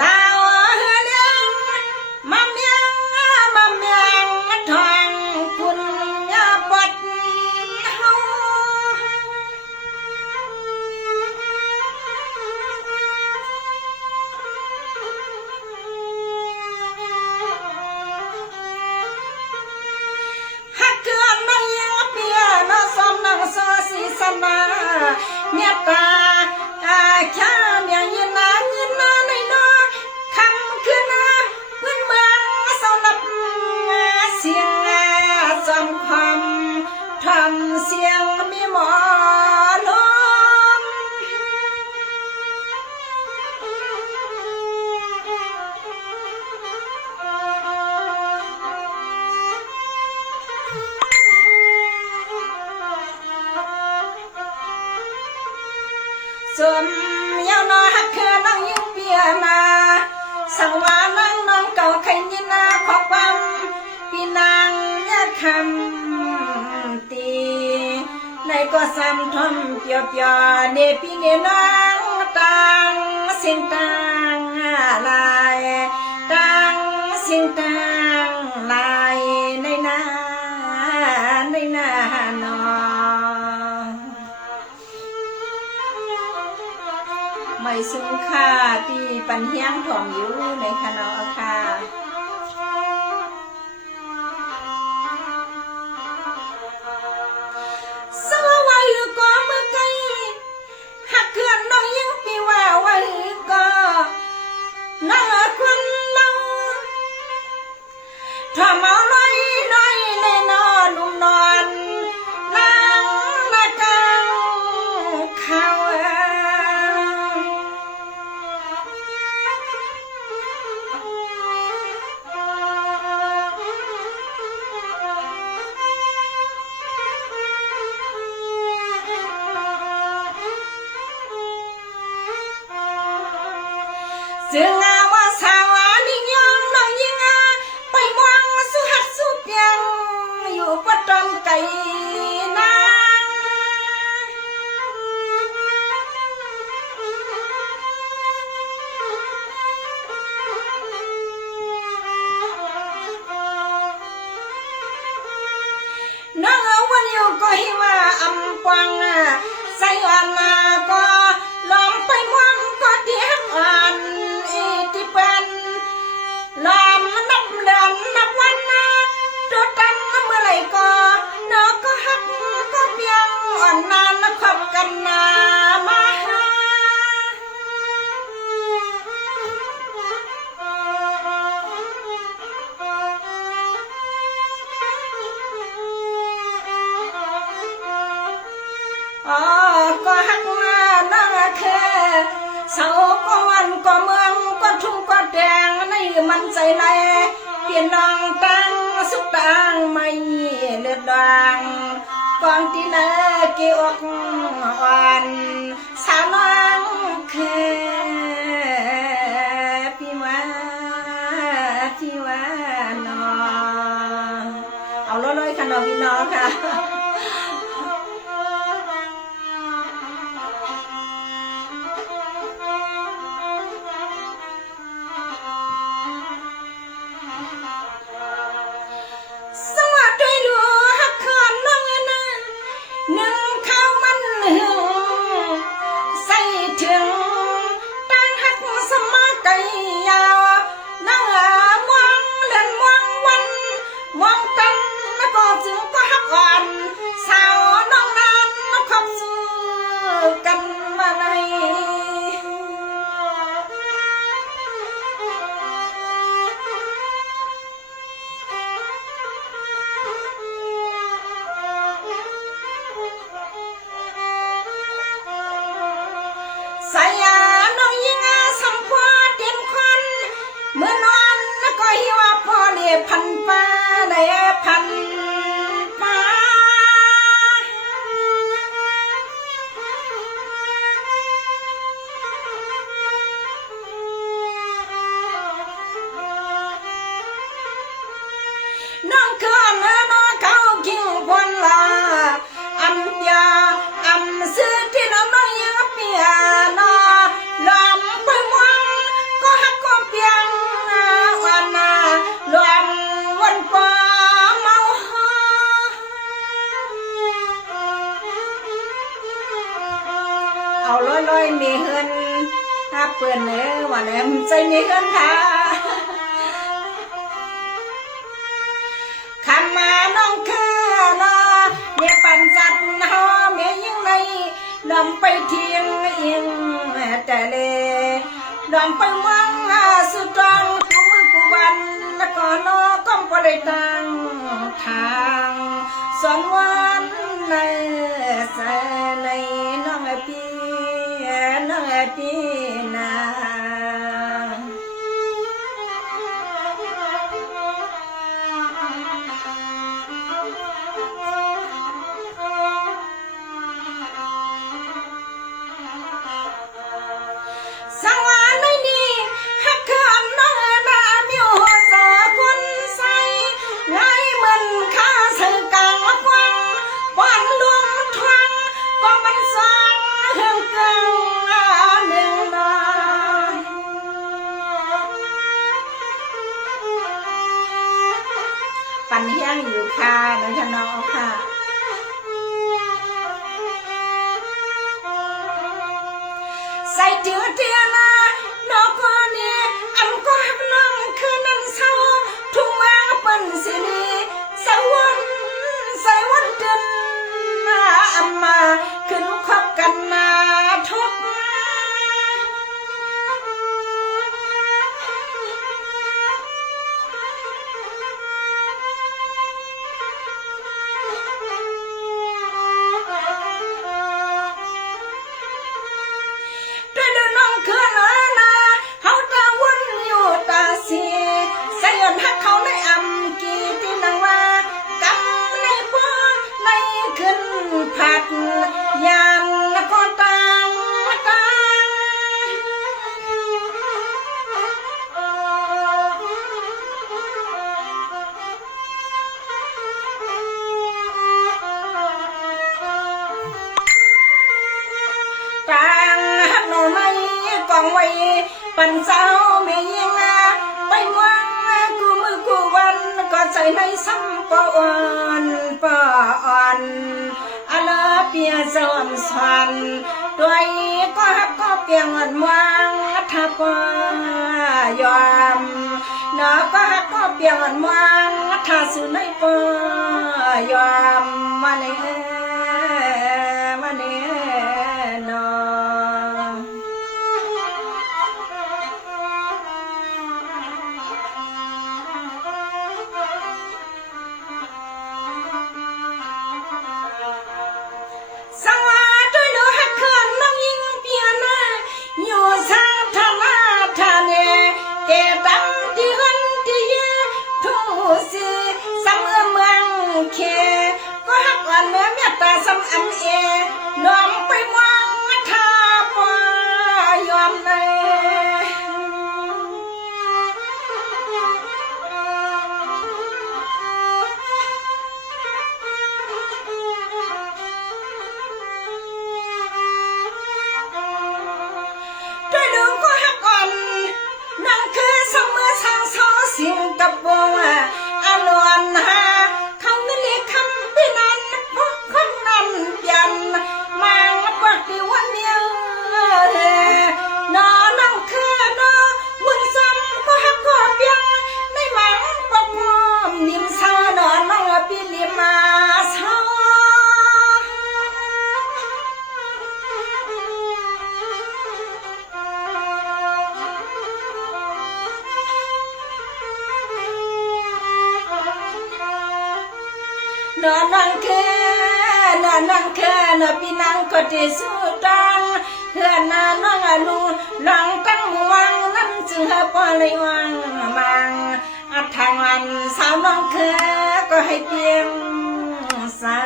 ลาวเลี้ยงมาเมียงมาเมียงทองคุณยาบดเฮาฮักเกินน้องยิงเปียน้องสมน้องโซสีสนาเมียตาแค่เมียยินนาในน้อคำคืนนาเพื่อนเมืองเศร้านับเสียงจำความทำเสียงมีหมอลมสมยาวนอฮักเธอน้องยิ่งเปียนาสังวานั่งน้องเก่าใครยินนาขอความปีนางยาคำตีในก็ซ้ำทอมเปียวเปียวเนปีเนนางต่างเสียงต่างลายต่างเสียงต่างลายในหน้านอไม่สูงค่าตีปันเฮียงถ่อมอยู่ในคณะค่ะสวัยก็เมื่อไกลหักเขื่อนน้องยิ่งปีว่าไว้ก็น่าคนเล่าถ้าเมาน้อยในนอนนุ่มนอนล้างหน้ากังข้าวจึงว่าสาวนิยมน้องยิงไปมองสุหัดสุเปียงอยู่ปะตองไก่นางน้องวันอยู่ก็หิว่าอำปังใส่อันก็ลองไปมองก็เดียบอ่านที่เป็นลอมนับเดือนนับวันตัวตันเมื่อไรก็นอก็หักก็เพียงอ่อนนานขอบกันมาก็หักมาน้องแค่เสาก็วันก็เมืองก็ทุ่งก็แดงในมันใจไหลเปลี่ยนนองตั้งสุกตังไม่เลือดดังกองที่เนเกี่ยวอ่อนสาวน้องแค่พี่ว่านอเอาเลยค่ะน้องพี่น้องค่ะพันฟ้าได้พันฟ้าน้องเกินน้องเขากิ่งพวนลาอันยาอันซื้อที่น้องยังเปียนอลำไปมองก็หักก็ เอาลอยมีเฮือนถ้าเปื่อนเนื้อว่าแหลมใจมีเฮือนค่ะคำมาน้องคือน้อเมียปันสัตว์น้อเมียยิ่งในดอมไปเทียงยิงแต่เลดอมไปมังสุดจังทุกมือกูวันแล้วก็น้อก้มก็ได้ตังทางสอนวันในใส่ในน้องพี่น้องพี่นาสังวาในนี้ฮักเขินน้องนามิวสาคนใส่ไงเหมือนข้าสื่อกลางละควังป้อนรวมทวังก็มันสร้างเฮืองเกิงหนึ่งน้อยปันเฮียงอยู่ค่ะน้องชะนอค่ะใส่เจือเทียนาดอกก็นี่อันก็หักน้องคือนั้นเศร้าทุ่งมาเป็นสินีสวรรค์ใส่วันเดือนอันมาขึ้นคบกันนาทุกด้วยดูน้องคือนาเขาตาวนอยู่ตาสีใส่ยนหักเขาในอำกีที่นางว่ากำในบ่ในขึ้นผัดยามก็ต่างหักหน่อไม้กองไว้ปั่นเช้าเมียยิงไปมองกูมือกูวันก็ใจในซ้ำปออ่อนปออ่อนอาลาเปียสวมสวนด้วยก็ฮักก็เปียงอ่อนวางทับยอมเนาะก็ฮักก็เปียงอ่อนวางทับสุนัยปอยอมมาเลยมาเลยเนาะสังวาด้วยดูฮักเขินน้องยิงเปียนาอยู่สาธารณะทะเลแก่ดำที่หันที่ยืดทุ่งสีสำเมืองเคก็ฮักอ่อนเมื่อเมียตาสำอันเอน้อมไปวางทาปอยอมในด้วยดูก็ฮักอ่อนนั่งคือสมมือสางซอเสียงกับบัวอารอนหาคำนั้นเรียกคำพี่นั้นพวกคนนั้นเปลี่ยนมาปากที่วันเดียวนอนั่งคือน้อวุ่นซ้ำก็ฮักก็เปียงในหมังปกมอมนิ่มซาดอนน้องพี่ลิมาซานอนนั่งแค่นอนนั่งแค่นอนพี่นางก็จะสู้ดังเพื่อนน้องลูลองตั้งวังนั่นจึงพอเลยวังมังทางวันสาวน้องแค่ก็ให้เพียงสา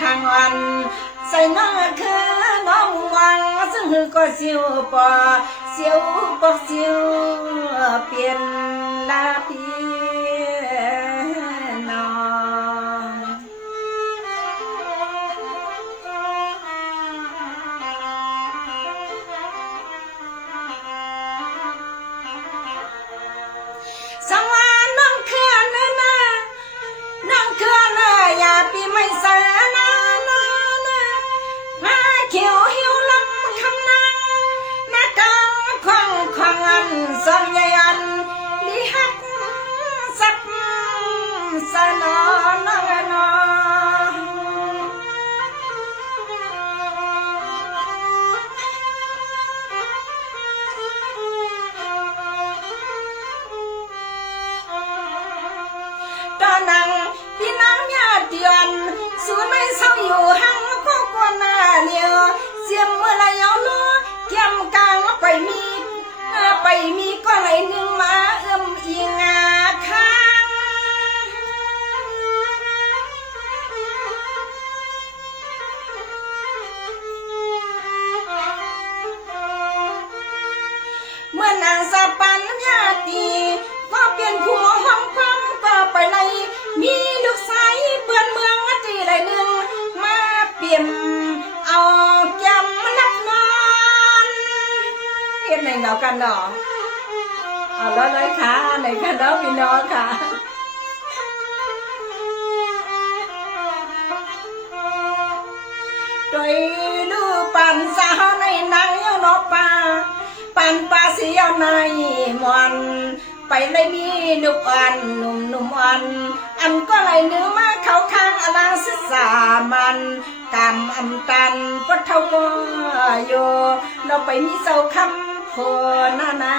ทางวันใส่น้องแค่น้องวังซึ่งก็เสียวปอเสียวปอกเสียวเปลี่ยนลาพีสังวาน้องเขื่อนนะน้องเขื่อนอย่าปีไม่เสนามาเขียว ปิ่มเอาจำนับนอนเฮ็ดไหนเงากันเนาะเอาแล้วเลยค่ะไหนค่ะน้องพี่น้องค่ะโดยลูกปั่นสาวในนางเยานอป่าปั่นป่าเสียวในมอนไปเลยมีหนุ่มอ่อนหนุ่มอ่อนอันก็เลยเนื้อมาเข้าข้างอนาศึกษามันกำอำตันก็เท่าก็โยเราไปมีเสาคำโพนานา